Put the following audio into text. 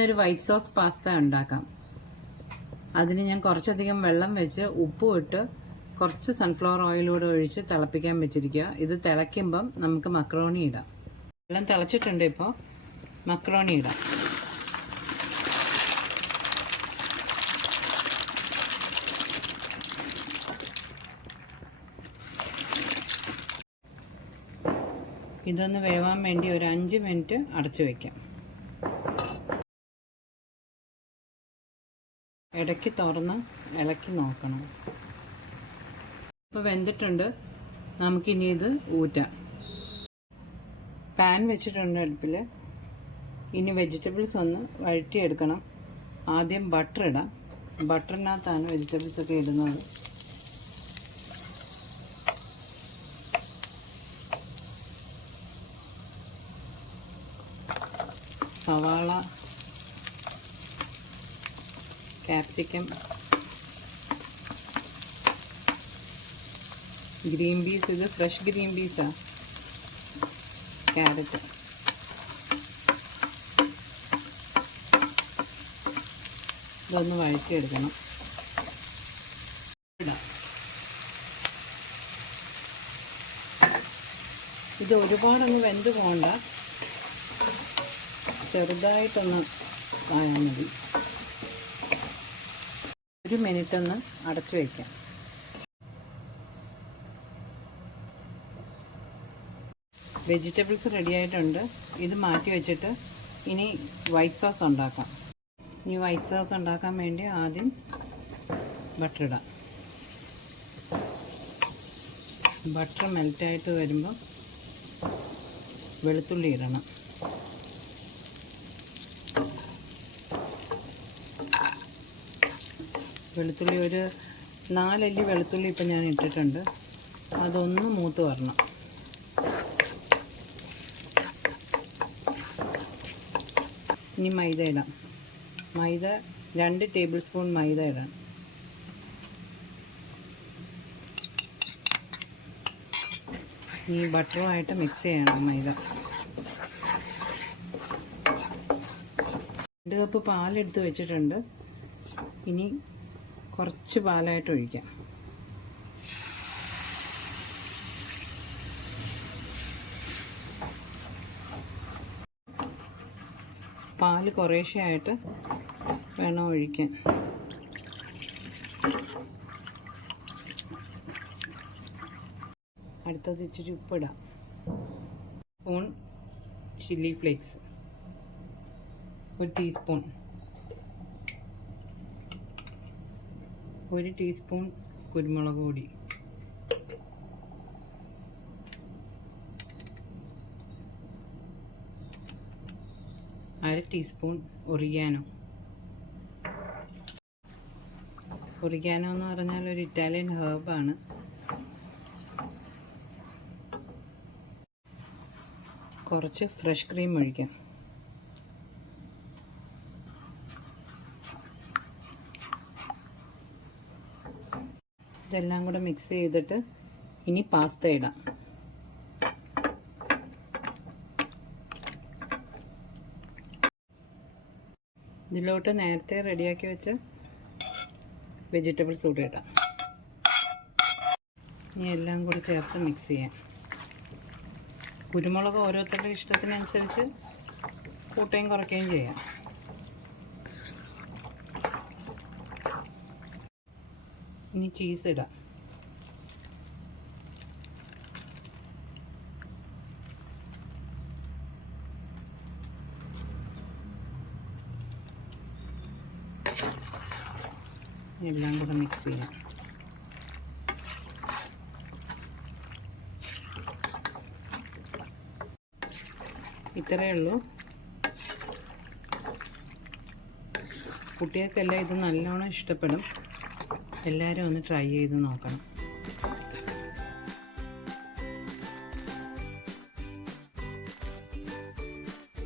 ഇന്നൊരു white sauce pasta ഉണ്ടാക്കാം. അതിന് ഞാൻ കുറച്ചധികം വെള്ളം വെച്ച് ഉപ്പും ഇട്ട് കുറച്ച് സൺഫ്ലവർ ഓയിലൂടെ ഒഴിച്ച് തിളപ്പിക്കാൻ വെച്ചിരിക്കുക. ഇത് തിളയ്ക്കുമ്പം നമുക്ക് മക്രോണി ഇടാം. വെള്ളം തിളച്ചിട്ടുണ്ട്. ഇപ്പോൾ മക്രോണി ഇടാം. ഇതൊന്ന് വേവാൻ വേണ്ടി ഒരു 5 മിനിറ്റ് അടച്ചു വയ്ക്കാം. ഇടയ്ക്ക് തുറന്ന് ഇളക്കി നോക്കണം. ഇപ്പോൾ വെന്തിട്ടുണ്ട്. നമുക്കിനി ഇത് ഊറ്റാം. പാൻ വെച്ചിട്ടുണ്ട് അടുപ്പിൽ. ഇനി വെജിറ്റബിൾസ് ഒന്ന് വഴറ്റിയെടുക്കണം. ആദ്യം ബട്ടർ ഇടാം. ബട്ടറിനകത്താണ് വെജിറ്റബിൾസ് ഒക്കെ ഇടുന്നത്. സവാള, ക്യാപ്സിക്കം, ഗ്രീൻ പീസ്, ഇത് ഫ്രഷ് ഗ്രീൻ പീസാണ്, ക്യാരറ്റ്, ഇതൊന്ന് വഴറ്റിയെടുക്കണം. ഇത് ഒരുപാടങ്ങ് വെന്ത് പോകണ്ട, ചെറുതായിട്ടൊന്ന് ആയാൽ മതി. 1 മിനിറ്റ് ഒന്ന് അടച്ചു വയ്ക്കാം. വെജിറ്റബിൾസ് റെഡി ആയിട്ടുണ്ട്. ഇത് മാറ്റി വെച്ചിട്ട് ഇനി വൈറ്റ് സോസ് ഉണ്ടാക്കാം. ഇനി വൈറ്റ് സോസ് ഉണ്ടാക്കാൻ വേണ്ടി ആദ്യം ബട്ടർ ഇടാം. ബട്ടർ മെൽറ്റായിട്ട് വരുമ്പോൾ വെളുത്തുള്ളി ഇടണം. വെളുത്തുള്ളി ഒരു 4 അല്ലി വെളുത്തുള്ളി ഇപ്പം ഞാൻ ഇട്ടിട്ടുണ്ട്. അതൊന്ന് മൂത്ത് വരണം. ഇനി മൈദ ഇടാം. മൈദ 2 ടേബിൾ സ്പൂൺ മൈദ ഇടാം. ഈ ബട്ടറുമായിട്ട് മിക്സ് ചെയ്യണം മൈദ. 2 കപ്പ് പാലെടുത്ത് വെച്ചിട്ടുണ്ട്. ഇനി കുറച്ച് പാലായിട്ട് ഒഴിക്കാം. പാല് കുറേശ്ശെയായിട്ട് വേണം ഒഴിക്കാൻ. അടുത്തത് ഇച്ചിരി ഉപ്പിടാം. Spoon chilli flakes, 1 teaspoon. 1 teaspoon കുരുമുളക് പൊടി, 1/2 ടീസ്പൂൺ ഒറിഗാനോ. ഒറിഗാനോ എന്ന് പറഞ്ഞാൽ ഒരു ഇറ്റാലിയൻ ഹെർബാണ്. കുറച്ച് ഫ്രഷ് ക്രീം ഒഴിക്കാം. ഇതെല്ലാം കൂടെ മിക്സ് ചെയ്തിട്ട് ഇനി പാസ്ത ഇടാം. ഇതിലോട്ട് നേരത്തെ റെഡിയാക്കി വെച്ച വെജിറ്റബിൾസ് കൂടെ ഇടാം. ഇനി എല്ലാം കൂടി ചേർത്ത് മിക്സ് ചെയ്യാം. കുരുമുളക് ഓരോരുത്തരുടെ ഇഷ്ടത്തിനനുസരിച്ച് കൂട്ടുകയും കുറയ്ക്കുകയും ചെയ്യാം. ഇനി ചീസ് ഇടാം. എല്ലാം കൂടെ മിക്സ് ചെയ്യാം. ഇത്രയേ ഉള്ളൂ. കുട്ടികൾക്കെല്ലാം ഇത് നല്ലോണം ഇഷ്ടപ്പെടും. എല്ലാവരും ഒന്ന് ട്രൈ ചെയ്ത് നോക്കണം.